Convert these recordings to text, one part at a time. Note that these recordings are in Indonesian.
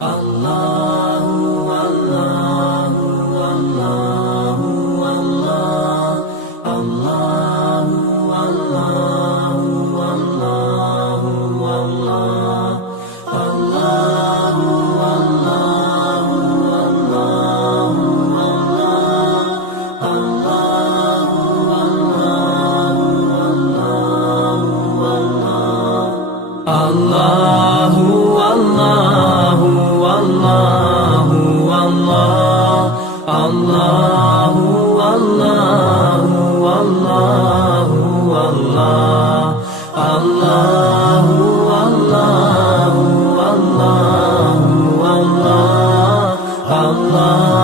Allahu Allahu Allahu Allah Allahu Allahu Allahu Allah Allahu Allahu Allahu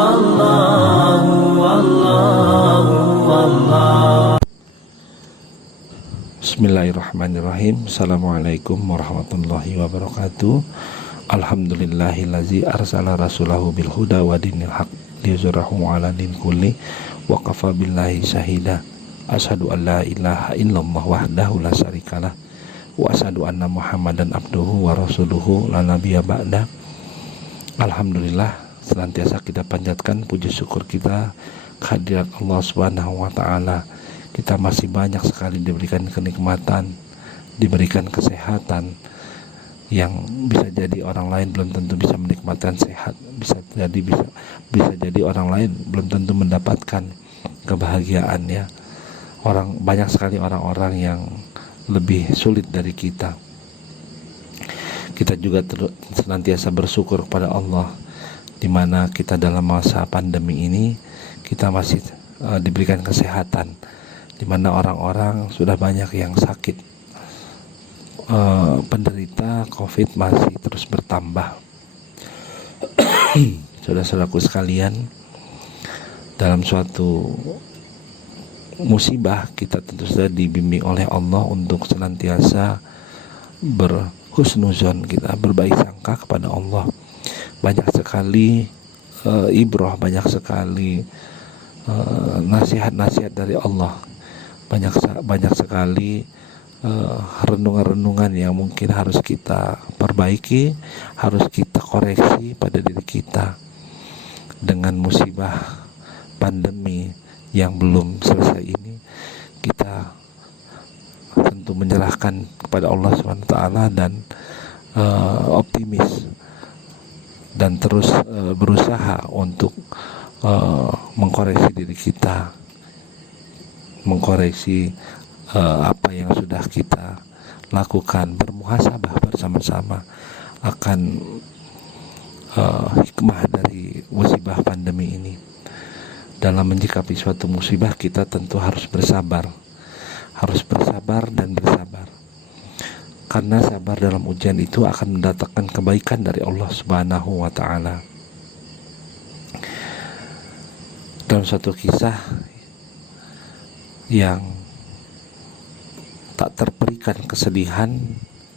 Allahu Allahu Allahu Bismillahirrahmanirrahim. Assalamualaikum warahmatullahi wabarakatuh. Alhamdulillahillazi arsala rasulahu bil huda wa dinil haq liyuzhirahu 'ala din kulli wa kafa billahi syahida. Asyhadu an la ilaha illallah wahdahu la syarikalah wa asyhadu anna Muhammadan abduhu wa rasuluhu la nabiyya ba'da. Alhamdulillah, senantiasa kita panjatkan puji syukur kita kehadirat Allah Subhanahu wa taala. Kita masih banyak sekali diberikan kenikmatan, diberikan kesehatan yang bisa jadi orang lain belum tentu bisa menikmati sehat, bisa jadi orang lain belum tentu mendapatkan kebahagiaan ya. Banyak sekali orang-orang yang lebih sulit dari kita. Kita juga senantiasa bersyukur kepada Allah di mana kita dalam masa pandemi ini kita masih diberikan kesehatan, di mana orang-orang sudah banyak yang sakit, penderita COVID masih terus bertambah. Saudara-saudaraku sekalian, dalam suatu musibah kita tentu saja dibimbing oleh Allah untuk senantiasa berhusnuzon, kita berbaik sangka kepada Allah. Banyak sekali ibrah, banyak sekali nasihat-nasihat dari Allah. Banyak sekali renungan-renungan yang mungkin harus kita perbaiki, harus kita koreksi pada diri kita dengan musibah pandemi yang belum selesai ini. Kita tentu menyerahkan kepada Allah SWT dan optimis dan terus berusaha untuk mengkoreksi diri kita, mengkoreksi apa yang sudah kita lakukan, bermuhasabah bersama-sama akan hikmah dari musibah pandemi ini. Dalam menyikapi suatu musibah kita tentu harus bersabar dan bersabar, karena sabar dalam ujian itu akan mendatangkan kebaikan dari Allah Subhanahu wa taala. Dalam suatu kisah yang tak terperikan kesedihan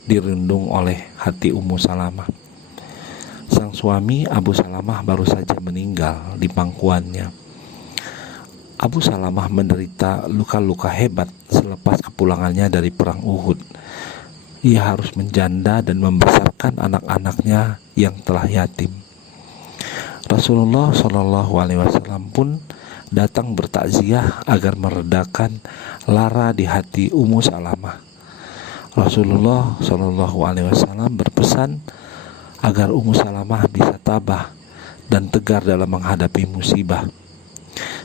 dirundung oleh hati Ummu Salamah. Sang suami Abu Salamah baru saja meninggal di pangkuannya. Abu Salamah menderita luka-luka hebat selepas kepulangannya dari perang Uhud. Ia harus menjanda dan membesarkan anak-anaknya yang telah yatim. Rasulullah SAW pun datang bertakziah agar meredakan lara di hati Ummu Salamah. Rasulullah SAW berpesan agar Ummu Salamah bisa tabah dan tegar dalam menghadapi musibah.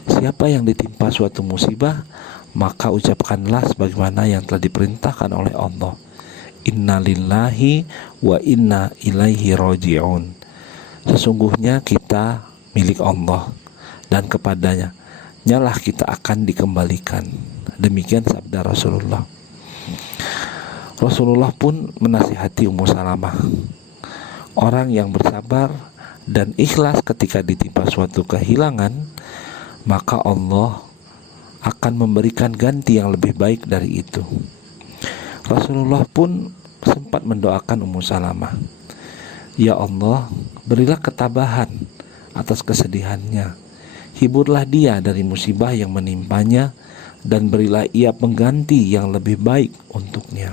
Siapa yang ditimpa suatu musibah, maka ucapkanlah sebagaimana yang telah diperintahkan oleh Allah. Inna lillahi wa inna ilaihi raji'un. Sesungguhnya kita milik Allah dan kepadanya nyalah kita akan dikembalikan. Demikian sabda Rasulullah. Rasulullah pun menasihati Ummu Salamah, orang yang bersabar dan ikhlas ketika ditimpa suatu kehilangan, maka Allah akan memberikan ganti yang lebih baik dari itu. Rasulullah pun sempat mendoakan Ummu Salamah, ya Allah, berilah ketabahan atas kesedihannya, hiburlah dia dari musibah yang menimpanya, dan berilah ia pengganti yang lebih baik untuknya.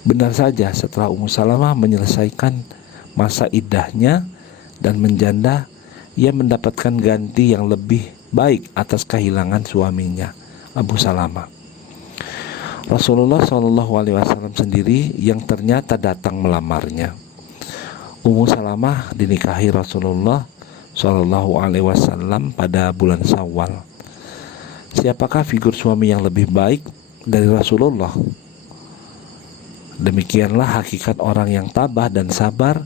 Benar saja, setelah Ummu Salamah menyelesaikan masa iddahnya, dan menjanda, ia mendapatkan ganti yang lebih baik atas kehilangan suaminya, Abu Salamah. Rasulullah SAW sendiri yang ternyata datang melamarnya. Ummu Salamah dinikahi Rasulullah SAW pada bulan Syawal. Siapakah figur suami yang lebih baik dari Rasulullah? Demikianlah hakikat orang yang tabah dan sabar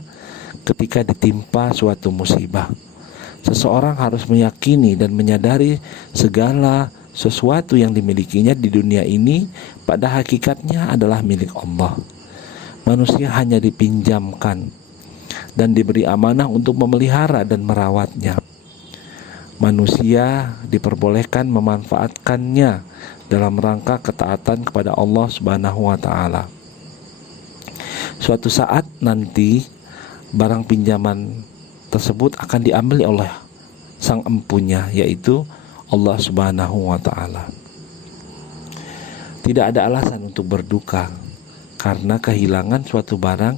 ketika ditimpa suatu musibah. Seseorang harus meyakini dan menyadari segala sesuatu yang dimilikinya di dunia ini pada hakikatnya adalah milik Allah. Manusia hanya dipinjamkan dan diberi amanah untuk memelihara dan merawatnya. Manusia diperbolehkan memanfaatkannya dalam rangka ketaatan kepada Allah Subhanahu wa taala. Suatu saat nanti barang pinjaman tersebut akan diambil oleh sang empunya, yaitu Allah Subhanahu wa taala. Tidak ada alasan untuk berduka karena kehilangan suatu barang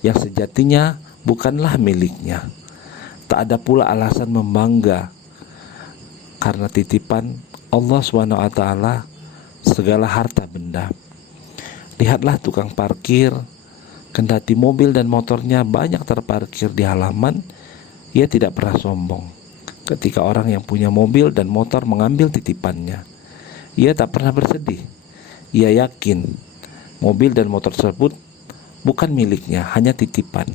yang sejatinya bukanlah miliknya. Tak ada pula alasan membangga karena titipan Allah Subhanahu wa taala segala harta benda. Lihatlah tukang parkir, kendati mobil dan motornya banyak terparkir di halaman, ia tidak pernah sombong. Ketika orang yang punya mobil dan motor mengambil titipannya, ia tak pernah bersedih. Ia yakin mobil dan motor tersebut bukan miliknya, hanya titipan.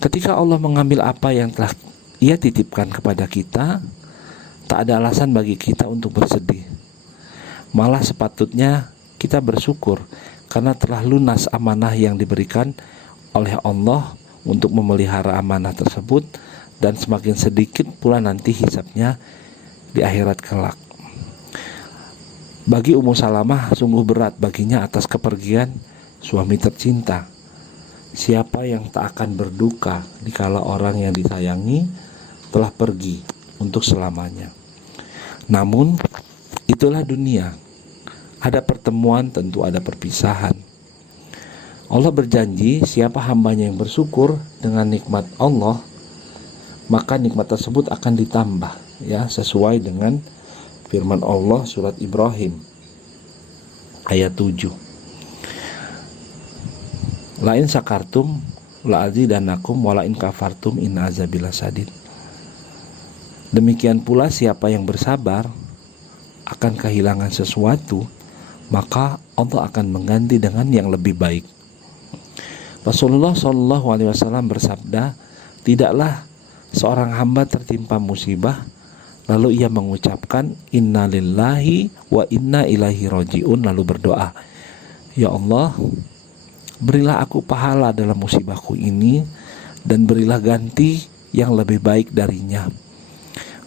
Ketika Allah mengambil apa yang telah Ia titipkan kepada kita, tak ada alasan bagi kita untuk bersedih. Malah sepatutnya kita bersyukur karena telah lunas amanah yang diberikan oleh Allah untuk memelihara amanah tersebut, dan semakin sedikit pula nanti hisabnya di akhirat kelak. Bagi Ummu Salamah sungguh berat baginya atas kepergian suami tercinta. Siapa yang tak akan berduka dikala orang yang disayangi telah pergi untuk selamanya. Namun itulah dunia. Ada pertemuan, tentu ada perpisahan. Allah berjanji siapa hambanya yang bersyukur dengan nikmat Allah, maka nikmat tersebut akan ditambah, ya, sesuai dengan firman Allah surat Ibrahim ayat 7. Lain sakartum la azidanakum walain kafartum in azabil sadid. Demikian pula siapa yang bersabar akan kehilangan sesuatu, maka Allah akan mengganti dengan yang lebih baik. Rasulullah SAW bersabda, tidaklah seorang hamba tertimpa musibah lalu ia mengucapkan innalillahi wa inna ilaihi rajiun, lalu berdoa, ya Allah, berilah aku pahala dalam musibahku ini dan berilah ganti yang lebih baik darinya.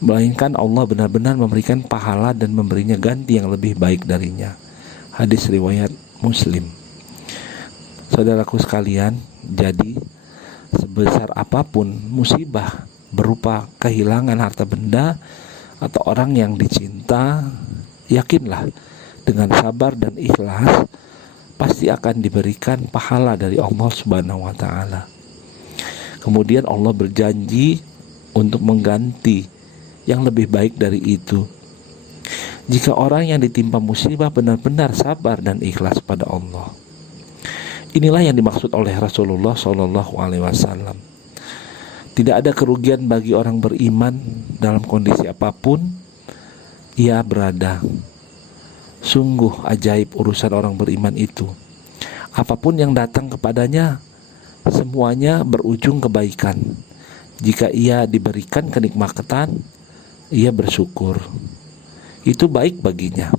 Melainkan Allah benar-benar memberikan pahala dan memberinya ganti yang lebih baik darinya. Hadis riwayat Muslim. Saudaraku sekalian, jadi sebesar apapun musibah berupa kehilangan harta benda atau orang yang dicinta, yakinlah dengan sabar dan ikhlas pasti akan diberikan pahala dari Allah Subhanahu wa taala. Kemudian Allah berjanji untuk mengganti yang lebih baik dari itu. Jika orang yang ditimpa musibah benar-benar sabar dan ikhlas pada Allah. Inilah yang dimaksud oleh Rasulullah SAW. Tidak ada kerugian bagi orang beriman dalam kondisi apapun ia berada. Sungguh ajaib urusan orang beriman itu. Apapun yang datang kepadanya, semuanya berujung kebaikan. Jika ia diberikan kenikmatan, ia bersyukur. Itu baik baginya.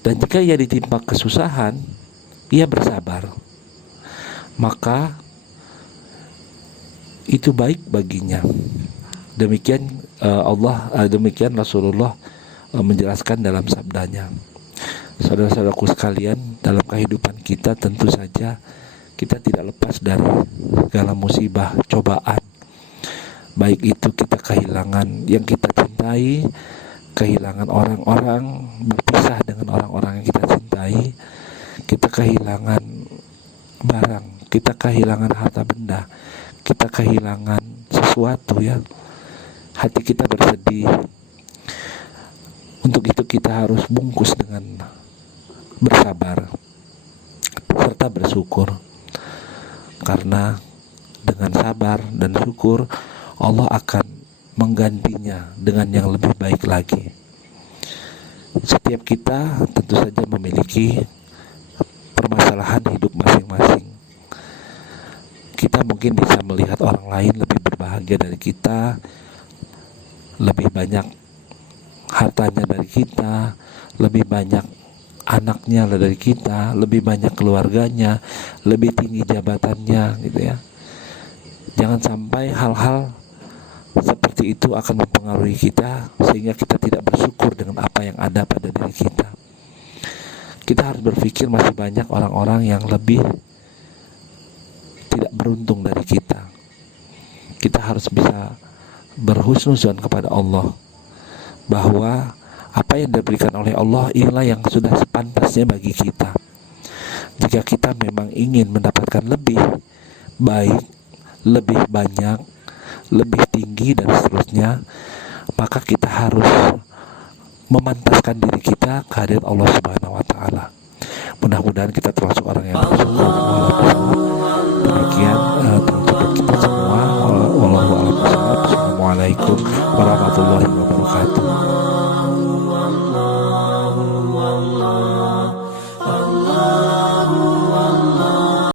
Dan jika ia ditimpa kesusahan, ia bersabar, maka itu baik baginya. Demikian demikian Rasulullah menjelaskan dalam sabdanya. Saudara-saudaraku sekalian, dalam kehidupan kita tentu saja kita tidak lepas dari segala musibah, cobaan. Baik itu kita kehilangan yang kita cintai, kehilangan orang-orang, berpisah dengan orang-orang yang kita cintai, kita kehilangan barang, kita kehilangan harta benda, kita kehilangan sesuatu ya, hati kita bersedih. Untuk itu kita harus bungkus dengan bersabar serta bersyukur, karena dengan sabar dan syukur Allah akan menggantinya dengan yang lebih baik lagi. Setiap kita tentu saja memiliki permasalahan hidup masing-masing. Kita mungkin bisa melihat orang lain lebih berbahagia dari kita, lebih banyak hartanya dari kita, lebih banyak anaknya dari kita, lebih banyak keluarganya, lebih tinggi jabatannya gitu ya. Jangan sampai hal-hal seperti itu akan mempengaruhi kita sehingga kita tidak bersyukur dengan apa yang ada pada diri kita. Kita harus berpikir masih banyak orang-orang yang lebih tidak beruntung dari kita. Kita harus bisa berhusnuzon kepada Allah bahwa apa yang diberikan oleh Allah inilah yang sudah sepantasnya bagi kita. Jika kita memang ingin mendapatkan lebih baik, lebih banyak, lebih tinggi dan seterusnya, maka kita harus memantaskan diri kita kehadirat Allah Subhanahu wa taala. Mudah-mudahan kita termasuk orang yang bersyukur. Demikian untuk kita semua. Wallahu a'lam bishawab. Assalamualaikum warahmatullahi wabarakatuh.